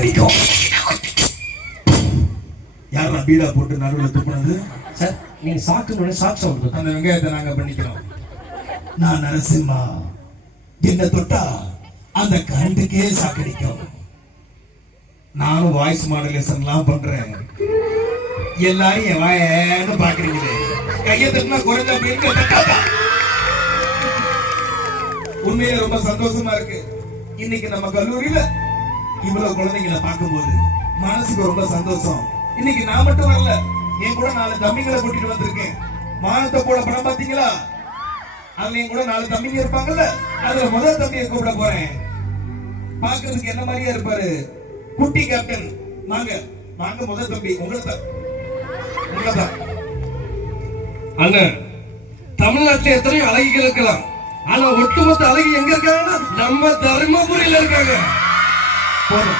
சாக்கடிக்கும். யாரா பீடா போட்டு நடுவில் துப்புனது? சார் நீங்க சாக்கு சாக்கு சவுண்ட் அந்த வெங்காயத்தை நாங்க பண்ணிக்கிறோம். நான் நரசிம்மா, என்ன தொட்டா அந்த கரண்டுக்கே சாக்கடிக்கும். நானும் வாய்ஸ் மாடுலேஷன் எல்லாம் பண்றேன். எல்லாரும் என் வாயன்னு பாக்குறீங்களே, கையை தட்டினா குறைஞ்சா போயிருக்க. உண்மையிலே ரொம்ப சந்தோஷமா இருக்கு. இன்னைக்கு நம்ம கல்லூரியில இவ்வளவு குழந்தைங்களை பார்க்கும்போது மனசுக்கு ரொம்ப சந்தோஷம். இன்னைக்கு நான் மட்டும் வரல, என் கூட 4 தம்பிங்களை கூட்டிட்டு வந்திருக்கேன். மானத்தை போட படம் பாத்தீங்களா? அதுல என் கூட 4 தம்பிங்க இருப்பாங்கல்ல, அதுல முதல் தம்பியை கூப்பிட போறேன். பாக்குறதுக்கு என்ன மாதிரியா இருப்பாரு, குட்டி கேப்டன். வாங்க முதல் தம்பி, உங்களதான். அண்ணன், தமிழ்நாட்டில் எத்தனையோ அழகிகள் இருக்கலாம், ஆனா ஒட்டுமொத்த அழகி எங்க இருக்காங்கன்னா நம்ம தர்மபுரியில இருக்காங்க. போதும்.